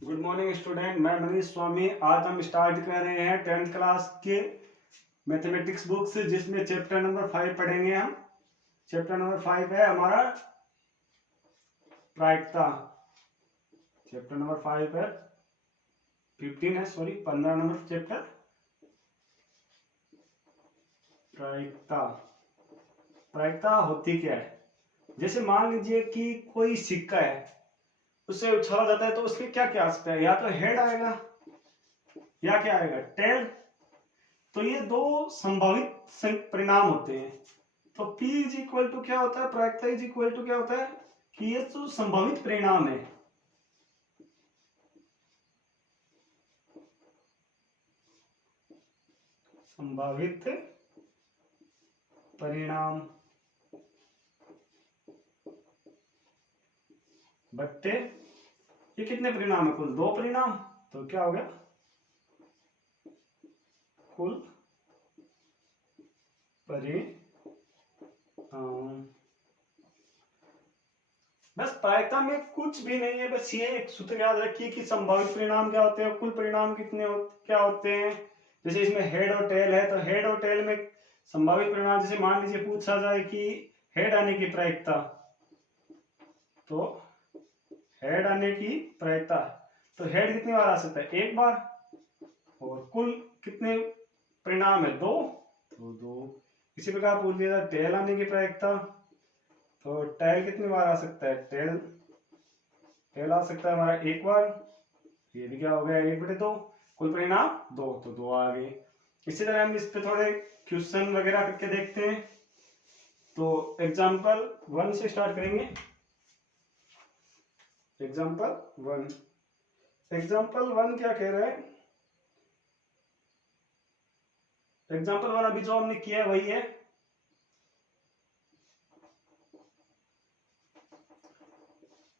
Good morning student, मैं मनीष स्वामी। आज हम स्टार्ट कर रहे हैं 10th क्लास के मैथमेटिक्स बुक से, जिसमें चैप्टर नंबर 5 पढ़ेंगे हम। चैप्टर नंबर 5 है हमारा प्रायिकता। चैप्टर नंबर 5 है 15 है, सॉरी 15 नंबर चैप्टर प्रायिकता। प्रायिकता होती क्या है? जैसे मान लीजिए कि कोई सिक्का है, उससे उछाला जाता है तो उसके क्या क्या आ सकता है? या तो हेड आएगा या क्या आएगा, टेल। तो ये दो संभावित परिणाम होते हैं। तो P इज इक्वल टू क्या होता है, प्रायिकता इज इक्वल टू क्या होता है कि ये तो संभावित परिणाम है। संभावित परिणाम बट्टे ये कितने परिणाम है? कुल 2 परिणाम। तो क्या हो गया, कुल परिणाम। बस प्रायिकता में कुछ भी नहीं है, बस ये एक सूत्र याद रखिए कि संभावित परिणाम क्या होते हैं, कुल परिणाम क्या होते हैं। जैसे इसमें हेड और टेल है, तो हेड और टेल में संभावित परिणाम, जैसे मान लीजिए पूछा जाए कि हेड आने की प्रायिकता, तो हेड आने की प्रायिकता, तो हेड कितनी बार आ सकता है? एक बार। और कुल कितने परिणाम है? 2, तो 2। इसी प्रकार पूछ लिया जाए टेल आने की प्रायिकता, तो टेल कितनी बार आ सकता है? टेल आ सकता है हमारा एक बार। ये भी क्या हो गया, 1/2। कुल परिणाम 2, तो 2 आ गए। इसी तरह हम इस पे थोड़े क्वेश्चन वगैरह करके देखते हैं। तो एग्जाम्पल 1 से स्टार्ट करेंगे। एग्जाम्पल 1 क्या कह रहा है? एग्जाम्पल 1 अभी जो हमने किया है वही है।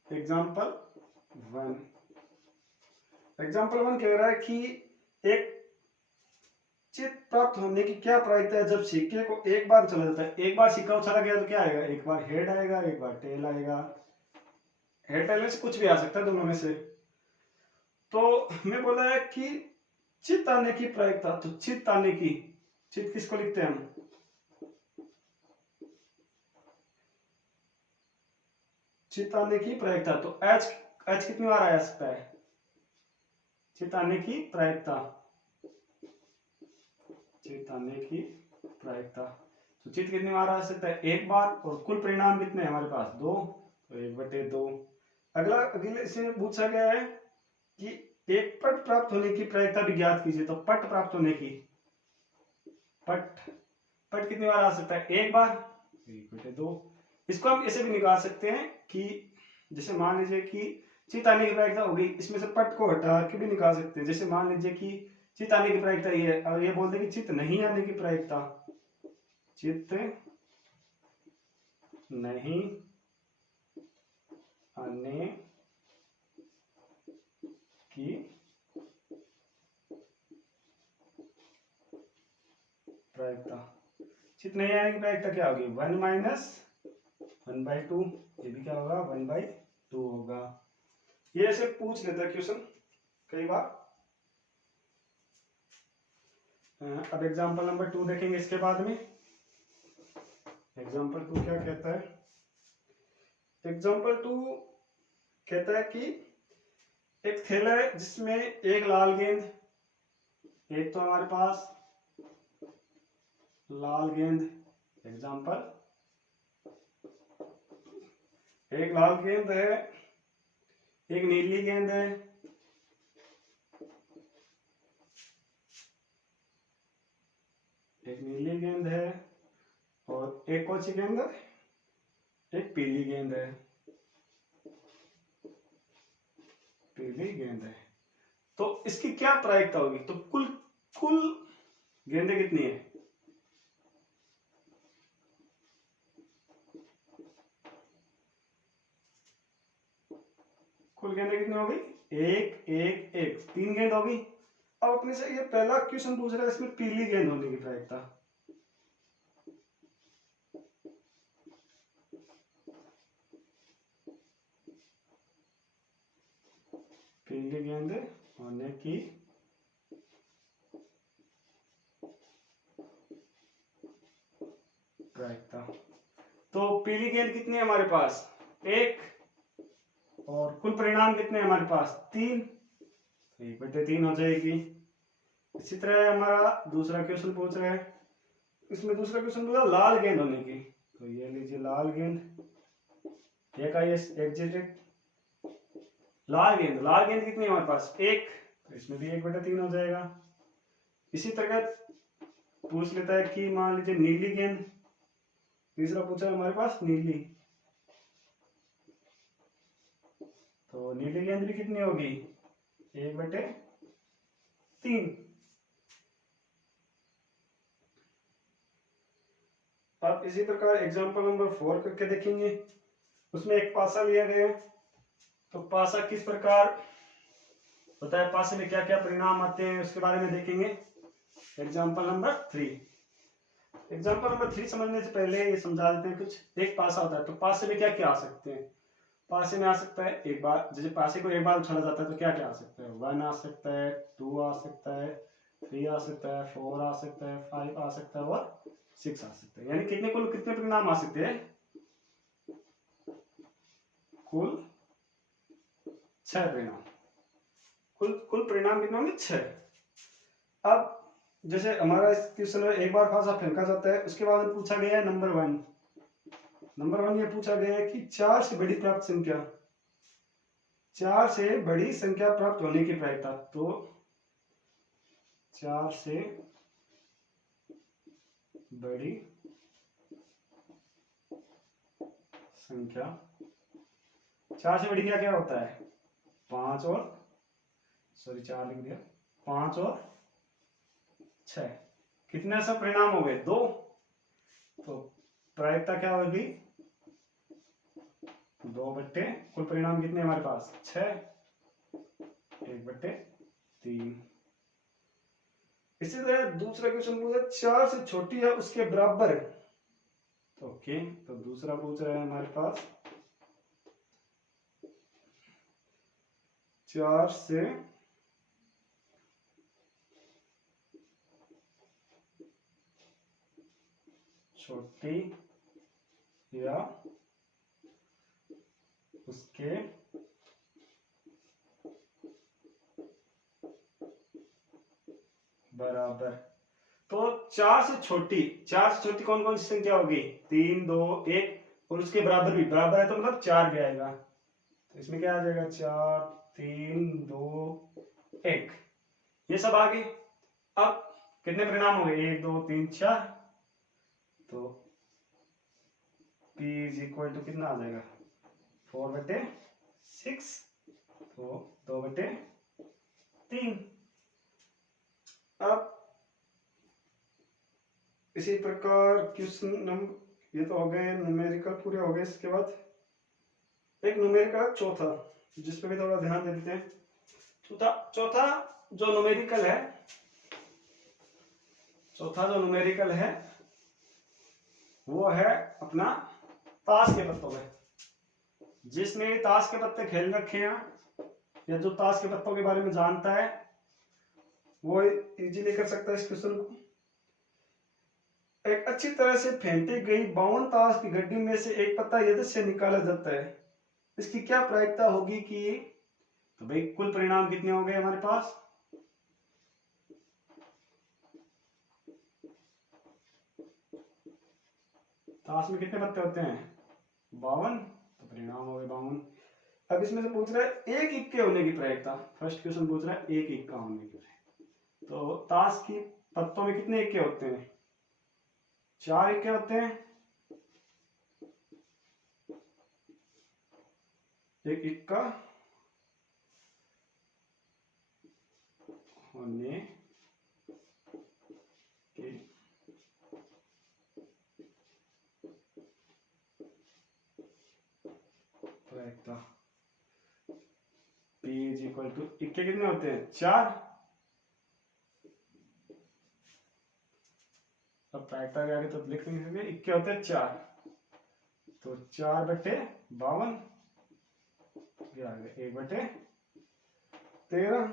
एग्जाम्पल 1 कह रहा है कि एक चित्त प्राप्त होने की क्या प्रायिकता है जब सिक्के को एक बार उछाला जाता है। एक बार सिक्का उछाला गया तो क्या आएगा? एक बार हेड आएगा, एक बार टेल आएगा। हेड टेल में से कुछ भी आ सकता है, दोनों में से। तो हमें बोला है कि चित्त आने की प्रायिकता, तो चित्त आने की, चित्त किसको लिखते हैं हम? चित्त आने की प्रायिकता, तो एच कितनी बार आ सकता है? चित्त आने की प्रायिकता, चित्त आने की प्रायिकता, तो चित्त कितनी बार आ सकता है? एक बार। और कुल परिणाम कितने हैं हमारे पास? 2, तो 1/2। अगले से पूछा गया है कि एक पट प्राप्त होने की प्रायिकता भी ज्ञात कीजिए। तो पट प्राप्त होने की, पट पट कितनी बार आ सकता है? एक बार, 1/2। इसको हम ऐसे भी निकाल सकते हैं कि जैसे मान लीजिए कि चित्त आने की प्रायिकता हो गई, इसमें से पट को हटा के भी निकाल सकते हैं। जैसे मान लीजिए कि चित्त आने की प्रायिकता ये है, और ये बोलते हैं कि चित्त नहीं आने की प्रायिकता, चित्त नहीं आने की प्रायिकता, चित्त नहीं आने की प्रायिकता क्या होगी? 1 - 1/2। ये भी क्या होगा? 1/2 होगा। ये ऐसे पूछ लेता है क्वेश्चन कई बार। अब एग्जांपल नंबर 2 देखेंगे इसके बाद में। एग्जांपल 2 क्या कहता है? एग्जांपल 2 कहता है कि एक थैला है जिसमें एक लाल गेंद, एक तो हमारे पास लाल गेंद, एग्जांपल एक लाल गेंद है, एक नीली गेंद है, एक नीली गेंद है, और एक कौन सी गेंद है? एक पीली गेंद है, पीली गेंद है। तो इसकी क्या प्रायिकता होगी? तो कुल कुल गेंदें कितनी है? कुल गेंदें कितनी होगी? एक एक एक, 3 गेंद होगी। अब अपने से ये पहला क्वेश्चन पूछ रहा है, इसमें पीली गेंद होने की प्रायिकता। पीली गेंद होने की प्रायिकता। तो पीली गेंद कितनी है हमारे पास? 1, और कुल परिणाम कितने हैं हमारे पास? 3, तो 1/3 हो जाएगी। इसी तरह हमारा दूसरा क्वेश्चन पूछ रहा है, इसमें दूसरा क्वेश्चन पूछा लाल गेंद होने की। तो ये लीजिए लाल गेंद, एक आई एग्जिट लाल गेंद कितनी है हमारे पास? 1, तो इसमें भी 1/3 हो जाएगा। इसी तरह पूछ लेता है कि मान लीजिए नीली गेंद, तीसरा पूछा है हमारे पास नीली, तो नीली गेंद भी कितनी होगी? 1/3। अब इसी प्रकार एग्जांपल नंबर 4 करके देखेंगे। उसमें एक पासा लिया गया है, तो पासा किस प्रकार होता है, पासे में क्या क्या परिणाम आते हैं उसके बारे में देखेंगे। एग्जांपल नंबर 3 समझने से पहले ये समझा देते हैं कुछ। एक पासा होता है, तो पासे में क्या क्या आ सकते हैं? पासे में आ सकता है एक बार, जैसे पासे को एक बार उछाला जाता है तो क्या क्या आ सकता है? 1 आ सकता है, 2 आ सकता है, 3 आ सकता है, 4 आ सकता है, 5 आ सकता है और 6 आ सकता है। यानी कितने परिणाम आ सकते हैं? कुल 6 परिणाम। कुल परिणाम कितने होंगे? 6। अब जैसे हमारा इस क्वेश्चन में एक बार पासा फेंका जाता है, उसके बाद पूछा गया है नंबर 1 ये पूछा गया है कि 4 से बड़ी प्राप्त संख्या, 4 से बड़ी संख्या प्राप्त होने की प्रायिकता। तो 4 से बड़ी संख्या, 4 से बड़ी क्या क्या होता है? 5 और 4 लिख दिया, 5 और 6। कितने सब परिणाम हो गए? 2। तो प्रायिकता क्या होगी? 2 कुल परिणाम कितने हमारे पास? 6, 1/3। इसी तरह दूसरा क्वेश्चन पूछा 4 से छोटी है उसके बराबर। ओके, तो दूसरा पूछ रहा है हमारे पास 4 से छोटी या उसके बराबर। तो 4 से छोटी कौन कौन सी संख्या होगी? 3, 2, 1, और उसके बराबर भी, बराबर है तो मतलब 4 भी आएगा। तो इसमें क्या आ जाएगा? 4, 3, 2, 1, ये सब आ गए। अब कितने परिणाम हो गए? 1, 2, 3, 4। तो P इज इक्वल टू कितना आ जाएगा? 4/6, तो 2/3। अब इसी प्रकार क्वेश्चन नंबर, ये तो हो गए न्यूमेरिकल पूरे हो गए। इसके बाद एक न्यूमेरिकल चौथा, जिसपे भी थोड़ा ध्यान दे देते हैं। चौथा जो न्यूमेरिकल है वो है अपना ताश के पत्तों में। जिसने ताश के पत्ते खेल रखे हैं या जो ताश के पत्तों के बारे में जानता है वो इजीली कर सकता है इस क्वेश्चन को। एक अच्छी तरह से फेंटी गई 52 ताश की गड्डी में से एक पत्ता यदि से निकाला जाता है, इसकी क्या प्रायिकता होगी कि, तो भाई कुल परिणाम कितने हो गए हमारे पास? ताश में कितने पत्ते होते हैं? 52, तो परिणाम हो गए 52। अब इसमें से पूछ रहा है एक इक्के होने की प्रायिकता। फर्स्ट क्वेश्चन पूछ रहा है एक इक्का होने की। तो ताश की पत्तों में कितने इक्के होते हैं? 4 इक्के होते हैं। एक इक्का होने की प्रायिकता P इज इक्वल टू, इक्के कितने होते हैं? 4। अब प्रायिकता के आगे तो लिख नहीं सकते, इक्के होते हैं 4, तो 4/52 1/3। 13।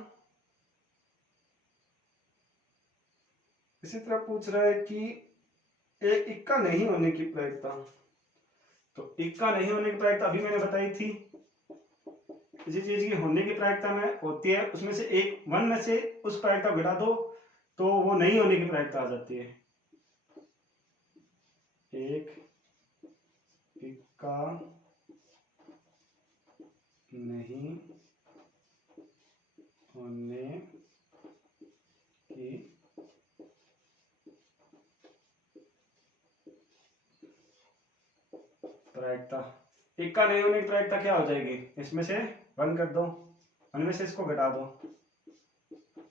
इसी तरह पूछ रहा है कि एक इक्का नहीं होने की प्रायिकता। तो इक्का नहीं होने की प्रायिकता अभी मैंने बताई थी, किसी चीज की होने की प्रायिकता में होती है, उसमें से एक वन में से उस प्रायिकता को घटा दो तो वो नहीं होने की प्रायिकता आ जाती है। एक इक्का नहीं होने की प्रायिकता, इक्का नहीं होने की प्रायिकता क्या हो जाएगी, इसमें से वन कर दो, वन में से इसको घटा दो,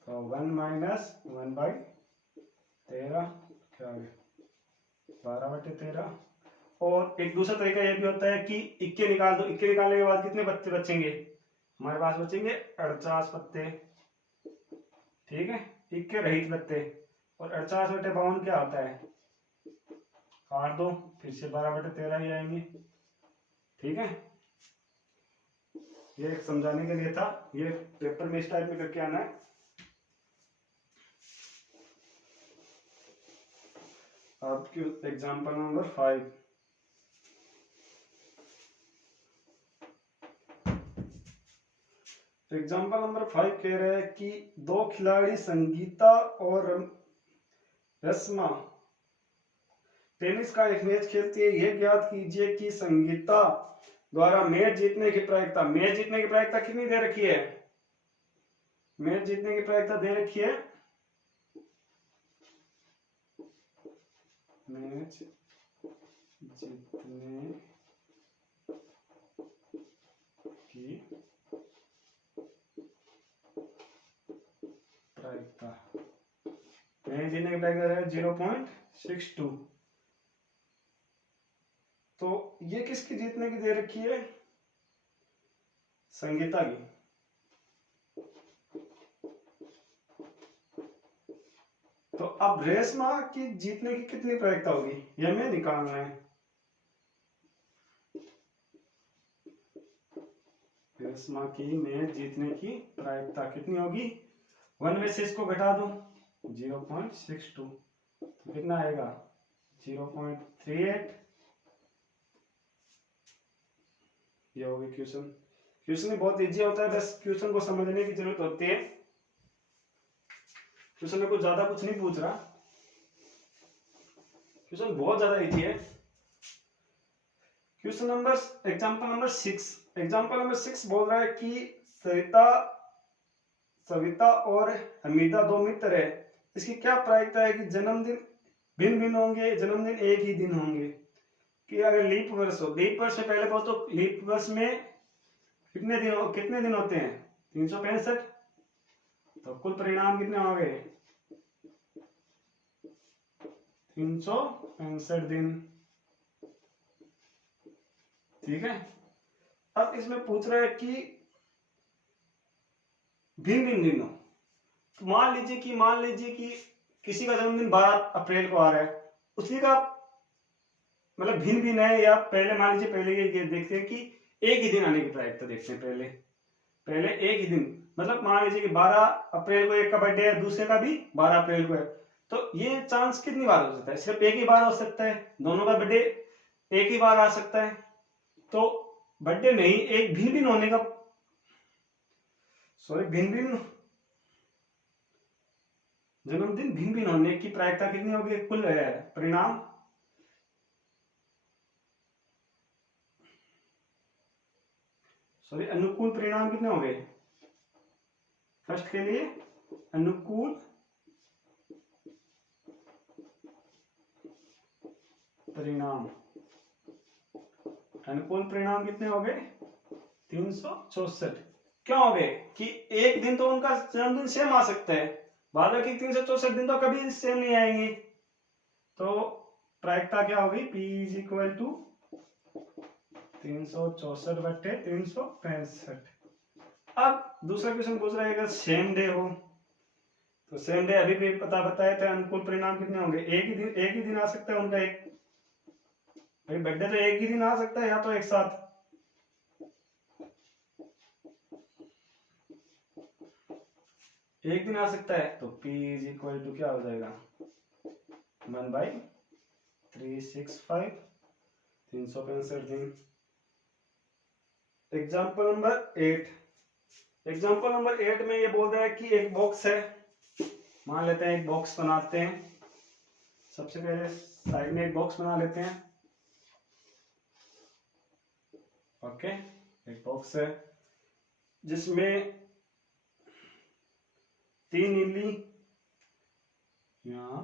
तो 1 माइनस 1/13 क्या आ गया 12/13। और एक दूसरा तरीका यह भी होता है कि इक्के निकाल दो, इक्के निकालने के बाद कितने पत्ते बचेंगे, हमारे पास बचेंगे 48 पत्ते, ठीक है, इक्के रहित पत्ते। और 48/52 क्या होता है, काट दो, फिर से 12/13 ही आएंगे, ठीक है। ये एक समझाने के लिए था, ये पेपर में इस टाइप में करके आना है। आपकी एग्जाम्पल नंबर 5, एग्जाम्पल नंबर 5 कह रहा है कि दो खिलाड़ी संगीता और रस्मा टेनिस का एक मैच खेलती है, यह ज्ञात कीजिए कि संगीता द्वारा मैच जीतने की प्रायिकता, मैच जीतने की प्रायिकता कितनी दे रखी है, मैच जीतने की प्रायिकता दे रखी है, मैच जीतने की प्रायिकता, मैच जीतने की प्रायिकता है 0.62। तो ये किसकी जीतने की दे रखी है, संगीता की। तो अब रेशमा की जीतने की कितनी प्रायिकता होगी, ये हमें निकालना है। रेशमा की मैच जीतने की प्रायिकता कितनी होगी, 1 में से इसको घटा दो 0.62, तो कितना आएगा 0.38। ये होगी क्वेश्चन, क्वेश्चन बहुत इजी होता है, बस क्वेश्चन को समझने की जरूरत होती है, क्वेश्चन में कुछ ज्यादा कुछ नहीं पूछ रहा, क्वेश्चन बहुत ज्यादा इजी है। Question number example number 6, example number 6 बोल रहा है कि सविता और हमीदा दो मित्र है, इसकी क्या प्रायिकता है कि जन्मदिन भिन्न भिन्न होंगे, जन्मदिन एक ही दिन होंगे, कि अगर लीप वर्ष हो, लीप वर्ष से पहले बहुत, तो लीप वर्ष में कितने दिन होते हैं 365, तो कुल परिणाम कितने हो गए 365 दिन, ठीक है। अब इसमें पूछ रहा है कि भिन्न भिन्न दिन हो, तो मान लीजिए कि किसी का जन्मदिन 12 अप्रैल को आ रहा है, उसी का मतलब भिन्न भिन्न है, या पहले मान लीजिए, पहले ये देखते हैं कि एक ही दिन आने की प्रायिकता देखते हैं, पहले एक ही दिन, मतलब मान लीजिए कि 12 अप्रैल को एक का बर्थडे है, दूसरे का भी 12 अप्रैल को है, तो ये चांस कितनी बार हो सकता है, सिर्फ एक ही बार हो सकता है, दोनों का बर्थडे एक ही बार आ सकता है, तो बर्थडे नहीं, एक भिन्न भिन्न होने का, भिन्न भिन्न जन्मदिन भिन्न भिन्न होने की प्रायिकता कितनी होगी, कुल परिणाम, अनुकूल परिणाम कितने हो गए, फर्स्ट के लिए अनुकूल परिणाम, अनुकूल परिणाम कितने हो गए 364। क्यों हो गए कि एक दिन तो उनका जन्मदिन सेम आ सकता है, बाद बाकी 364 दिन तो कभी सेम नहीं आएंगे, तो प्रायिकता क्या होगी P इज इक्वल टू 364/365। अब दूसरा क्वेश्चन पूछ रहा है अगर सेम डे हो, तो सेम डे अभी भी बताए थे, अनुकूल परिणाम कितने होंगे, एक ही दिन आ सकता है उनका, एक भाई बर्थडे तो एक ही दिन आ सकता है, या तो एक साथ, एक दिन आ सकता है, तो P इज इक्वल टू क्या हो जाएगा 1/365, 365 दिन। एग्जाम्पल नंबर 8, एग्जाम्पल नंबर 8 में ये बोल रहा है कि एक बॉक्स है, मान लेते हैं एक बॉक्स बनाते हैं। सबसे पहले साइड में एक बॉक्स बना लेते हैं। ओके, एक बॉक्स है जिसमें 3 नीली, यहाँ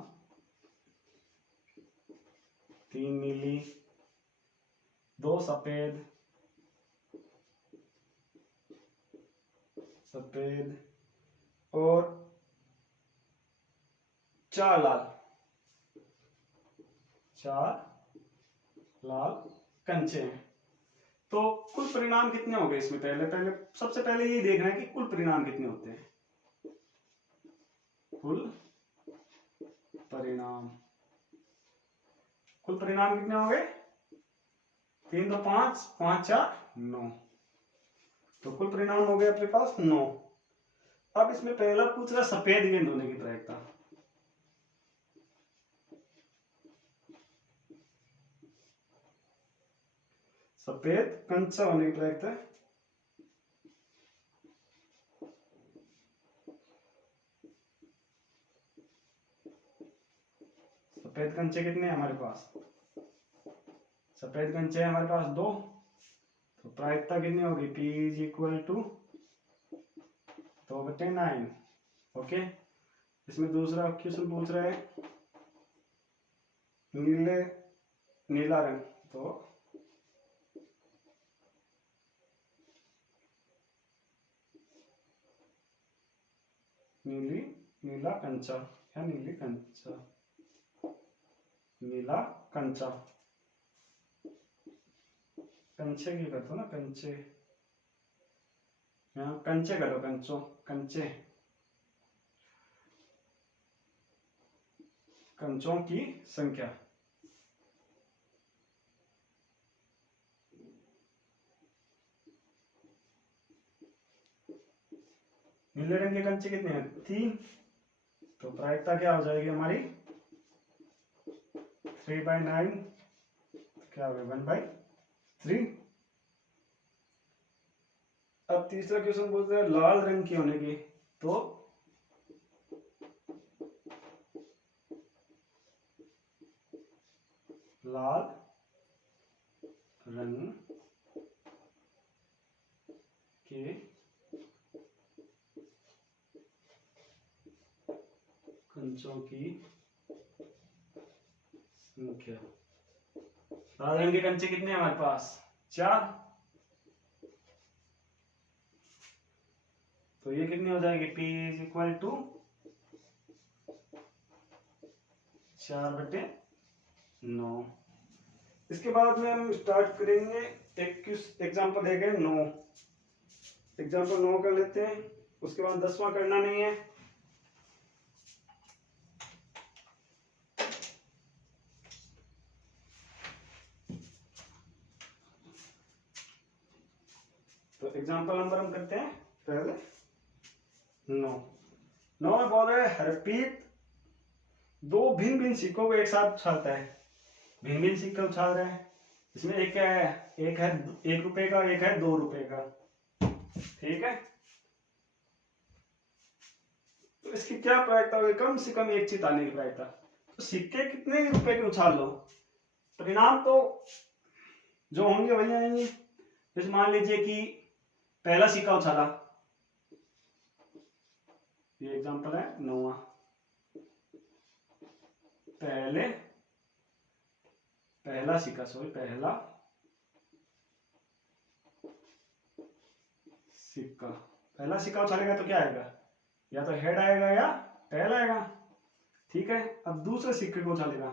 3 नीली, 2 सफेद, और 4 लाल, 4 लाल कंचे हैं। तो कुल परिणाम कितने हो गए इसमें? पहले सबसे पहले ये देखना है कि कुल परिणाम कितने होते हैं। कुल परिणाम कितने हो गए? 3 2 5, 5 4 9, तो कुल परिणाम हो गए अपने पास 9। अब इसमें पहला पूछ रहा सफेद गेंद होने की प्रायिकता। सफेद कंचा होने की प्रायिकता। सफेद कंचे कितने हैं हमारे पास? सफेद कंचे हमारे पास 2, तो प्रायिकता कितनी होगी? P is equal to 2/9। Okay, इसमें दूसरा क्वेश्चन पूछ रहा है नीला रंग, तो नीला कंचा या नीला कंचा, कंचे की करते हो ना, कंचे, यहाँ कंचे करो, कंचों की संख्या। नीले रंग के कंचे कितने हैं? 3, तो प्रायिकता क्या हो जाएगी हमारी? 3/9, क्या हो गया 1/3। अब तीसरा क्वेश्चन बोलते हैं लाल रंग की होने की, तो लाल रंग के कंचों की संख्या। लाल रंग के कंचे कितने हैं हमारे पास? 4, तो ये कितनी हो जाएगी? P is equal to 4/9। इसके बाद में हम स्टार्ट करेंगे एक एग्जाम्पल देंगे 9, एग्जाम्पल 9 कर लेते हैं, उसके बाद 10वां करना नहीं है। तो एग्जाम्पल नंबर हम करते हैं पहले 9 में बोल रहे हैं हरप्रीत 2 भिन्न भिन्न सिक्कों को एक साथ उछालता है। भिन्न सिक्के उछाल रहे हैं, इसमें एक क्या है? एक है 1 रुपए का, एक है 2 रुपए का, ठीक है। तो इसकी क्या प्रायिकता होगी? कम से कम एक चित आने की प्रायिकता। तो सिक्के कितने रुपए के उछाल लो, परिणाम तो जो होंगे वही आएंगे। जैसे मान लीजिए कि पहला सिक्का उछाला, ये एग्जांपल है 9वां, पहला सिक्का उछालेगा तो क्या आएगा? या तो हेड आएगा या टेल आएगा, ठीक है। अब दूसरे सिक्के को उछालेगा,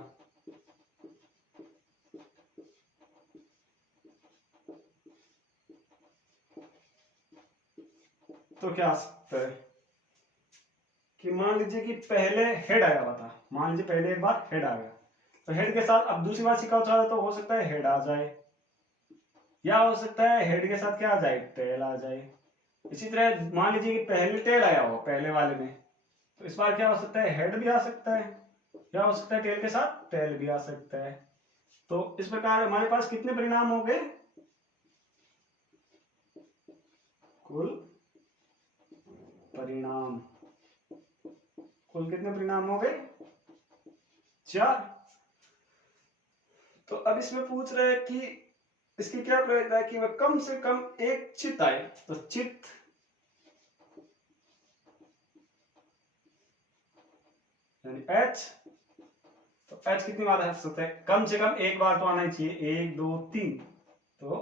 तो क्या आ सकता है कि मान लीजिए कि पहले हेड आया हुआ था, मान लीजिए पहले एक बार हेड आ गया, तो हेड के साथ अब दूसरी बार सिक्का उछाला तो हो सकता है हेड आ जाए, या हो सकता है हेड के साथ क्या आ जाए? टेल आ जाए। इसी तरह मान लीजिए कि पहले टेल आया हो पहले वाले में, तो इस बार क्या हो सकता है, हेड भी आ सकता है, क्या हो सकता है, टेल के साथ टेल भी आ सकता है। तो इस प्रकार हमारे पास कितने परिणाम हो गए, कुल परिणाम, कुल कितने परिणाम हो गए, 4। तो अब इसमें पूछ रहे हैं कि इसकी क्या प्रयोजन है कि वह कम से कम एक चित आए। तो चित यानी H, तो H कितनी बार आ सकता है, कम से कम एक बार तो आना ही चाहिए, 1 2 3, तो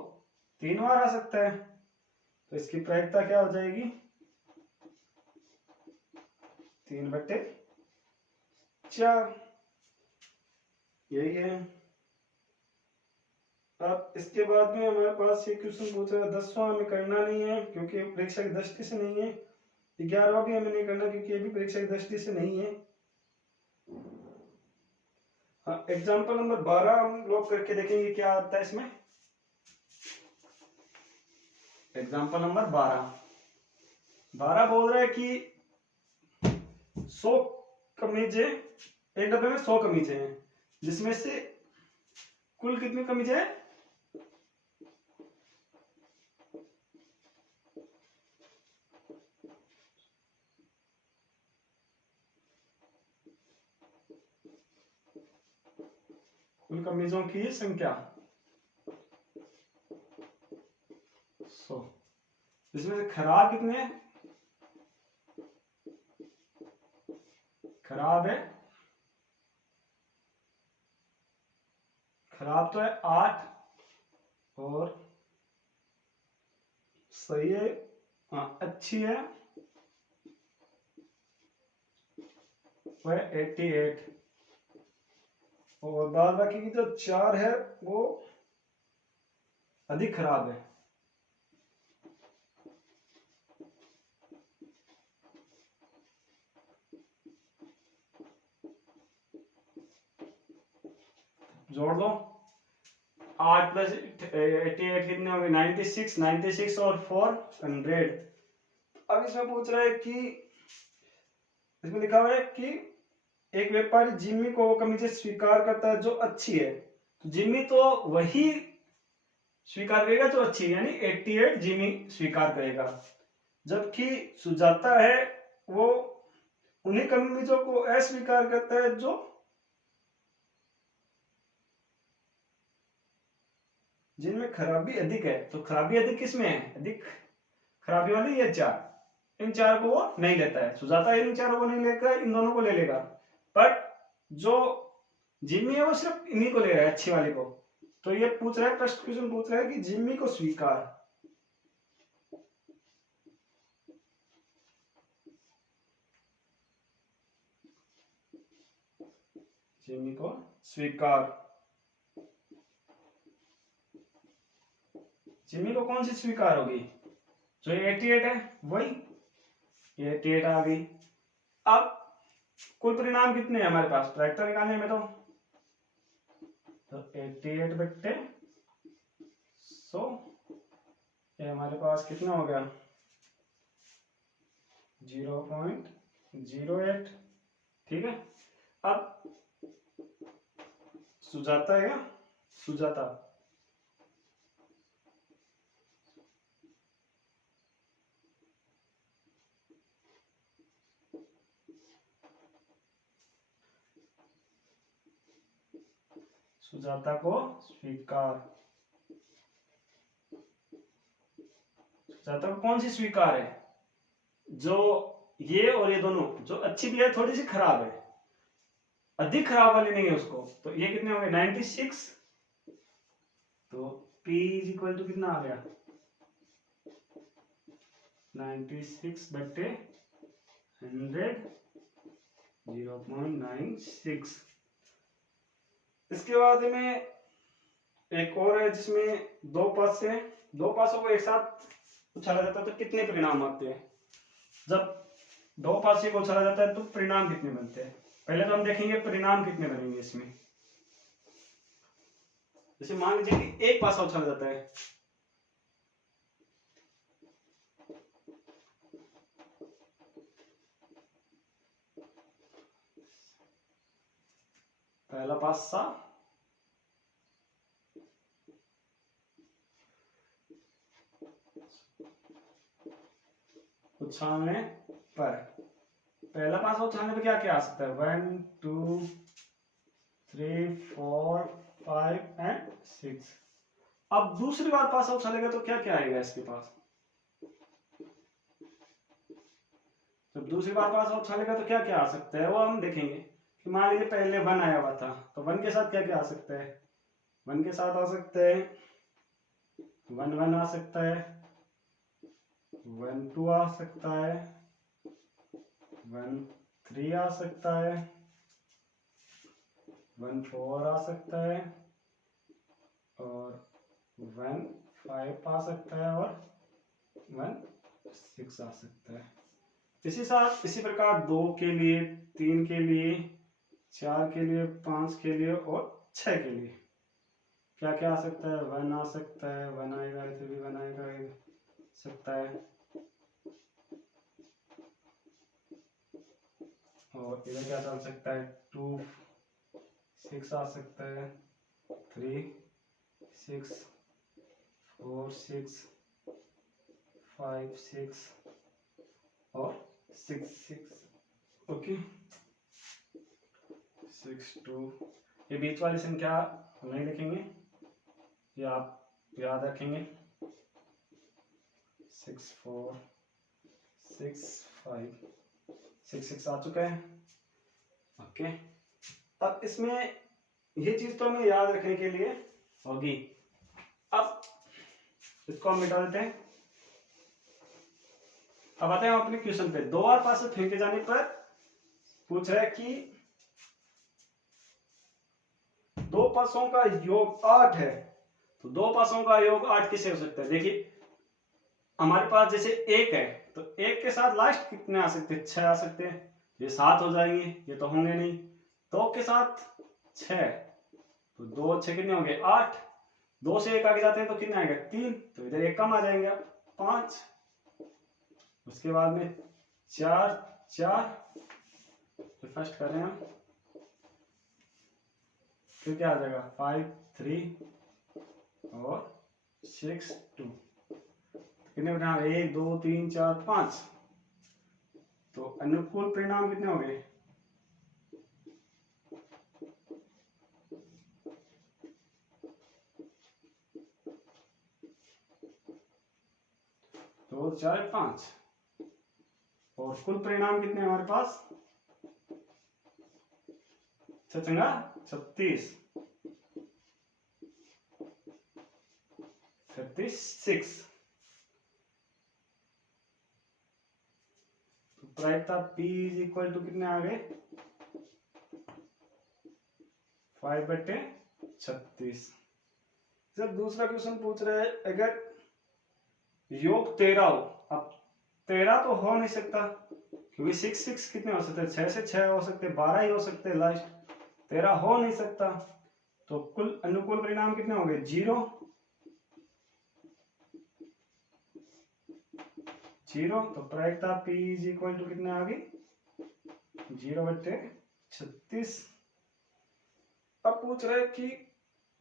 3 बार आ सकता है। तो इसकी प्रायिकता क्या हो जाएगी, 3/4, यही है। अब इसके बाद में हमारे पास ये क्वेश्चन पूछ रहा है, 10वां हमें करना नहीं है क्योंकि परीक्षा की दृष्टि से नहीं है, 11वां भी हमें नहीं करना क्योंकि ये भी परीक्षा की दृष्टि से नहीं है। हाँ, एग्जाम्पल नंबर 12 हम लोग करके देखेंगे क्या आता है इसमें। एग्जाम्पल नंबर 12 बोल रहा है कि 100 कमीजें, एक डब्बे में 100 कमीजें हैं, जिसमें से कुल कितनी कमीजें हैं, कुल कमीजों की संख्या 100, जिसमें से खराब कितने हैं, खराब है, खराब तो है 8, और सही है, हाँ अच्छी है वह 88, और बाद बाकी की जो 4 है वो अधिक खराब है। जोड़ लो, 8 + 88 कितने होंगे, 96, 96 और 4 100। अब इसमें पूछ रहा है कि इसमें लिखा हुआ है कि एक व्यापारी जिम्मी को वो कमीजें स्वीकार करता है जो अच्छी है, तो जिम्मी तो वही स्वीकार करेगा जो अच्छी है, यानी 88 जिम्मी स्वीकार करेगा, जबकि सुजाता है वो उन्हीं कमीजों को अस्वीकार करता है जो जिनमें खराबी अधिक है। तो खराबी अधिक किसमें है, अधिक खराबी वाली ये 4, इन 4 को वो नहीं लेता है, सुजाता इन 4 को नहीं लेकर इन दोनों को ले लेगा, बट जो जिम्मी है वो सिर्फ इन्हीं को ले रहा है, अच्छी वाली को। तो ये पूछ रहा है, फर्स्ट क्वेश्चन पूछ रहा है कि जिम्मी को स्वीकार, जिम्मी को स्वीकार, जिम्मी को कौन सी स्वीकार होगी, जो ये 88 है वही, ये 88 आ गई। अब कुल परिणाम कितने हैं हमारे पास, प्रायिकता निकालने में, तो 88/100, ये हमारे पास कितना हो गया, 0.08, ठीक है। अब सुजाता है, सुजाता सुजाता को स्वीकार, सुजाता को कौन सी स्वीकार है, जो ये और ये दोनों, जो अच्छी भी है थोड़ी सी खराब है, अधिक खराब वाली नहीं है उसको। तो ये कितने हो गए, 96, तो P = कितना आ गया, 96/100, 0.96। इसके बाद में एक और है जिसमें 2 पासे, 2 पासों को एक साथ उछाला जाता है तो कितने परिणाम आते हैं, जब 2 पासे को उछाला जाता है तो परिणाम कितने बनते हैं। पहले तो हम देखेंगे परिणाम कितने बनेंगे इसमें। जैसे मान लीजिए कि एक पासा उछाला जाता है, पहला पासा उछालने पर, पहला पासा उछालने पर क्या क्या आ सकता है, 1 2 3 4 5 एंड 6। अब दूसरी बार पासा उछालेगा तो क्या क्या आएगा इसके पास, जब दूसरी बार पासा उछालेगा तो क्या क्या आ सकता है वो हम देखेंगे। कि मान लीजिए पहले 1 आया हुआ था, तो 1 के साथ क्या क्या आ सकता है, 1 के साथ आ सकता है 1 1 आ सकता है, 1 2 आ सकता है, 1 3 आ सकता है, 1 4 आ सकता है, और 1 5 आ सकता है, और 1 6 आ सकता है। इसी प्रकार 2 के लिए, 3 के लिए, 4 के लिए, 5 के लिए और 6 के लिए क्या क्या आ सकता है, 1 आ सकता है, 1 आएगा, इधर भी 1 आएगा सकता है, और इधर क्या चल सकता है, 2 6 आ सकता है, 3 6 4 6 5 6 और 6 6। ओके 6 2, ये बीच वाली संख्या हम नहीं लिखेंगे, ये आप याद रखेंगे, 6 4 6 5 6 6 आ चुका है। ओके अब इसमें ये चीज तो हमें याद रखने के लिए होगी। अब इसको हम मिटा देते हैं। अब आते हैं हम अपने क्वेश्चन पे। 2 बार पासे फेंके जाने पर पूछ रहा है कि 2 पासों का योग 8 है, तो 2 पासों का योग 8 किसे हो सकता है। देखिए हमारे पास जैसे 1 है, तो 1 के साथ लास्ट कितने आ सकते हैं, 6 आ सकते हैं, ये 7 हो जाएंगे, ये तो होंगे नहीं। 2 के साथ 6, तो 2 6 कितने होंगे 8, 2 से 1 आगे जाते हैं तो कितने आएगा 3, तो इधर 1 कम आ जाएंगे 5। उसके बाद में 4 4 फर्स्ट कर रहे हैं हम, फिर क्या आ जाएगा 5 3 और 6 2, कितने बना 1 2 3 4 5, तो अनुकूल परिणाम कितने हो गए 2 4 5, और कुल परिणाम कितने हमारे पास 36 36। तो प्रायिकता P इज इक्वल टू कितने आ गए 5/36। सर दूसरा क्वेश्चन पूछ रहे हैं अगर योग 13 हो, अब 13 तो हो नहीं सकता क्योंकि 6 6 कितने हो सकते हैं, 6 से 6 हो सकते हैं, 12 ही हो सकते हैं लास्ट, 13 हो नहीं सकता। तो कुल अनुकूल परिणाम कितने हो गए 0 0, तो प्रायिकता P इज इक्वल टू कितने आ गई 0/36। अब पूछ रहे हैं कि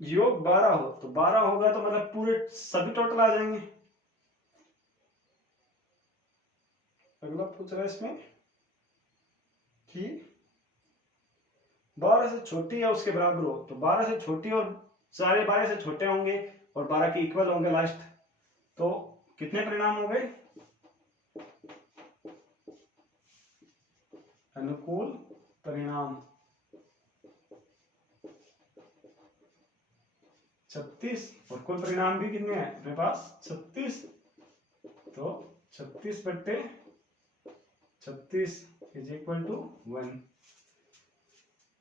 योग 12 हो, तो 12 होगा तो मतलब पूरे सभी टोटल आ जाएंगे। अगला पूछ रहा है इसमें कि 12 से छोटी या उसके बराबर हो, तो 12 से छोटी और सारे 12 से छोटे होंगे और 12 के इक्वल होंगे लास्ट, तो कितने परिणाम हो गए अनुकूल परिणाम 36, और कुल परिणाम भी कितने हैं अपने पास 36, तो 36/36 इज इक्वल टू 1।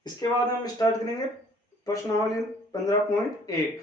इसके बाद हम स्टार्ट करेंगे प्रश्नावली 15.1।